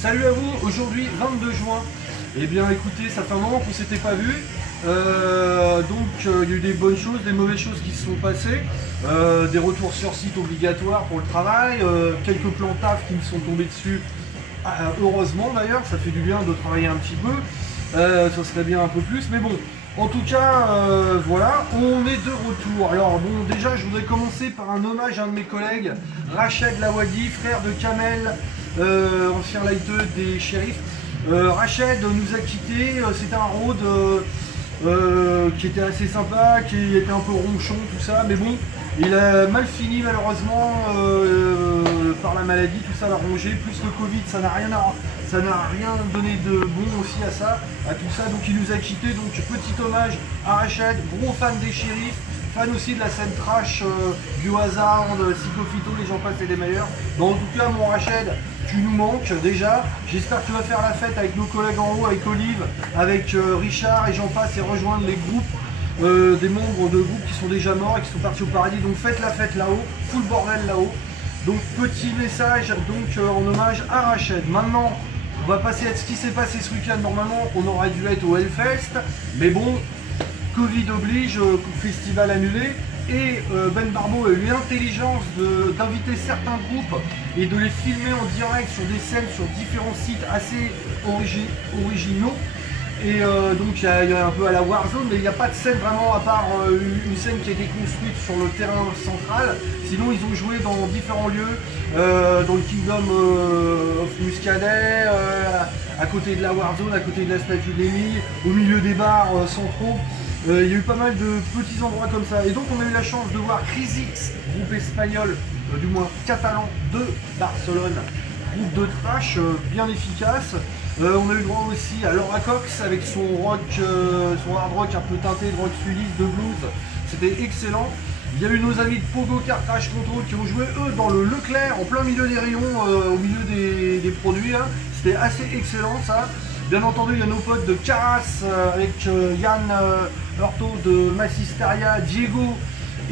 Salut à vous, aujourd'hui 22 juin. Eh bien écoutez, ça fait un moment qu'on s'était pas vu. Il y a eu des bonnes choses, des mauvaises choses qui se sont passées. Des retours sur site obligatoires pour le travail, quelques plans taf qui me sont tombés dessus. Heureusement d'ailleurs, ça fait du bien de travailler un petit peu. Ça serait bien un peu plus, mais bon. En tout cas, voilà, on est de retour. Alors bon, déjà, je voudrais commencer par un hommage à un de mes collègues, Rached Lawadi, frère de Kamel, ancien lighteux des shérifs. Rached nous a quittés, c'était un road qui était assez sympa, qui était un peu ronchon, tout ça, mais bon, il a mal fini malheureusement par la maladie, tout ça l'a rongé, plus le Covid, ça n'a rien donné de bon aussi à tout ça, donc il nous a quittés, donc petit hommage à Rached, gros fan des shérifs, fan aussi de la scène trash, Biohazard, Psychophyto, les gens passent et les meilleurs. Donc, en tout cas, mon Rached, tu nous manques déjà. J'espère que tu vas faire la fête avec nos collègues en haut, avec Olive, avec Richard et j'en passe et rejoindre les groupes, des membres de groupes qui sont déjà morts et qui sont partis au paradis. Donc faites la fête là-haut, full bordel là-haut. Donc petit message en hommage à Rached. Maintenant, on va passer à ce qui s'est passé ce week-end. Normalement, on aurait dû être au Hellfest, mais bon, Covid oblige, festival annulé, et Ben Barbeau a eu l'intelligence d'inviter certains groupes et de les filmer en direct sur des scènes sur différents sites assez originaux. Et donc il y a un peu à la Warzone, mais il n'y a pas de scène vraiment à part une scène qui a été construite sur le terrain central. Sinon ils ont joué dans différents lieux, dans le Kingdom of Muscadet, à côté de la Warzone, à côté de la Statue de l'Émile, au milieu des bars centraux. Il y a eu pas mal de petits endroits comme ça. Et donc on a eu la chance de voir Crisix, groupe espagnol, du moins catalan de Barcelone. Groupe de trash bien efficace. On a eu droit aussi à Laura Cox avec son rock, son hard rock un peu teinté de rock sudiste, de blues. C'était excellent. Il y a eu nos amis de Pogo Car Crash Control qui ont joué eux dans le Leclerc, en plein milieu des rayons, au milieu des produits. Hein. C'était assez excellent ça. Bien entendu, il y a nos potes de Caras avec Yann Hurto de Massisteria, Diego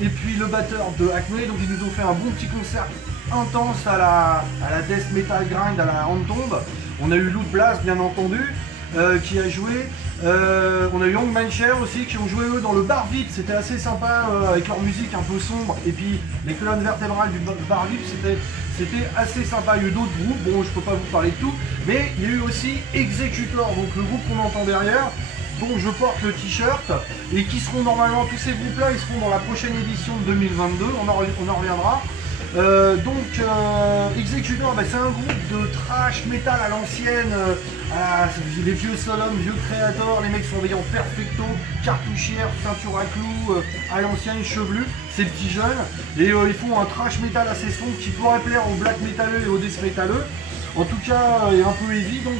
et puis le batteur de Acme. Donc ils nous ont fait un bon petit concert intense à la death metal grind, à la hand-tombe. On a eu Loot Blast bien entendu qui a joué. On a eu Young Mancher aussi qui ont joué eux dans le bar VIP. C'était assez sympa avec leur musique un peu sombre et puis les colonnes vertébrales du bar VIP, c'était assez sympa. Il y a eu d'autres groupes, bon je peux pas vous parler de tout, mais il y a eu aussi Executor, donc le groupe qu'on entend derrière, dont je porte le t-shirt, et qui seront normalement, tous ces groupes là, ils seront dans la prochaine édition de 2022, on en reviendra. Executor, c'est un groupe de trash metal à l'ancienne, les vieux Solom, vieux Creator, les mecs sont veillés en perfecto, cartouchière, ceinture à clous, à l'ancienne, chevelus, ces petits jeunes, et ils font un trash metal assez sombre qui pourrait plaire aux black métalleux et aux death métalleux, en tout cas et un peu heavy, donc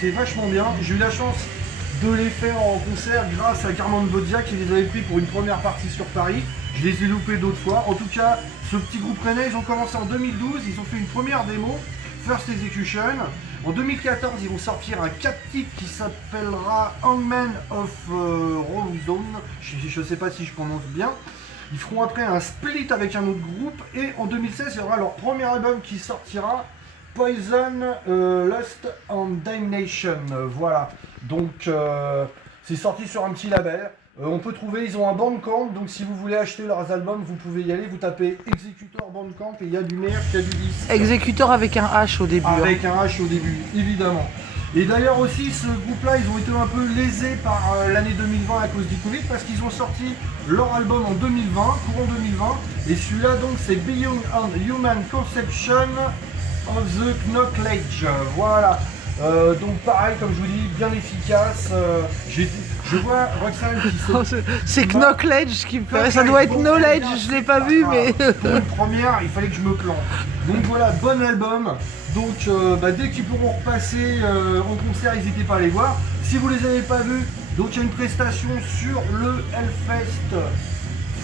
c'est vachement bien. J'ai eu la chance de les faire en concert grâce à Carmen Bodia qui les avait pris pour une première partie sur Paris. Je les ai loupés d'autres fois. En tout cas, ce petit groupe rennais, ils ont commencé en 2012, ils ont fait une première démo, First Execution. En 2014, ils vont sortir un 4 titres qui s'appellera Hangman of Rollzone. Je ne sais pas si je prononce bien. Ils feront après un split avec un autre groupe. Et en 2016, il y aura leur premier album qui sortira, Poison, Lust and Damnation. Voilà. Donc, c'est sorti sur un petit label. On peut trouver, ils ont un Bandcamp, donc si vous voulez acheter leurs albums, vous pouvez y aller, vous tapez Executor Bandcamp et il y a du merch, il y a du disque. Executor avec un H au début. Avec un H au début, évidemment. Et d'ailleurs aussi, ce groupe-là, ils ont été un peu lésés par l'année 2020 à cause du Covid, parce qu'ils ont sorti leur album en 2020, courant 2020, et celui-là donc c'est Beyond Human Conception of the Knowledge. Voilà. Donc pareil, comme je vous dis, bien efficace. Je vois Roxane qui c'est Knowledge qui me fait. Ça doit être Knowledge, je l'ai pas vu, mais. Pour une première, il fallait que je me plante. Donc voilà, bon album. Donc dès qu'ils pourront repasser en concert, n'hésitez pas à les voir. Si vous les avez pas vus, donc il y a une prestation sur le Hellfest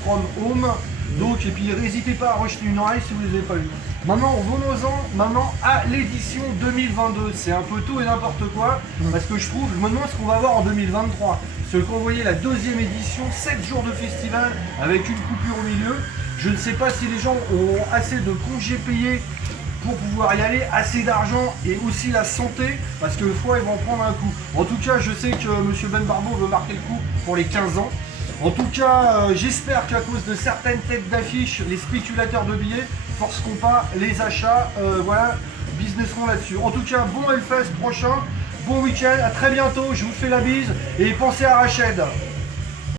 From Home. Donc et puis n'hésitez pas à rejeter une oreille si vous les avez pas vus. Maintenant, revenons-en à l'édition 2022. C'est un peu tout et n'importe quoi, parce que je me demande ce qu'on va voir en 2023. Parce qu'on voyait la deuxième édition, 7 jours de festival avec une coupure au milieu. Je ne sais pas si les gens ont assez de congés payés pour pouvoir y aller, assez d'argent et aussi la santé, parce que le foie, ils vont en prendre un coup. En tout cas, je sais que M. Ben Barbeau veut marquer le coup pour les 15 ans. En tout cas, j'espère qu'à cause de certaines têtes d'affiche, les spéculateurs de billets forceront pas les achats, voilà, businesseront là-dessus. En tout cas, bon Hellfest prochain, bon week-end, à très bientôt, je vous fais la bise et pensez à Rached.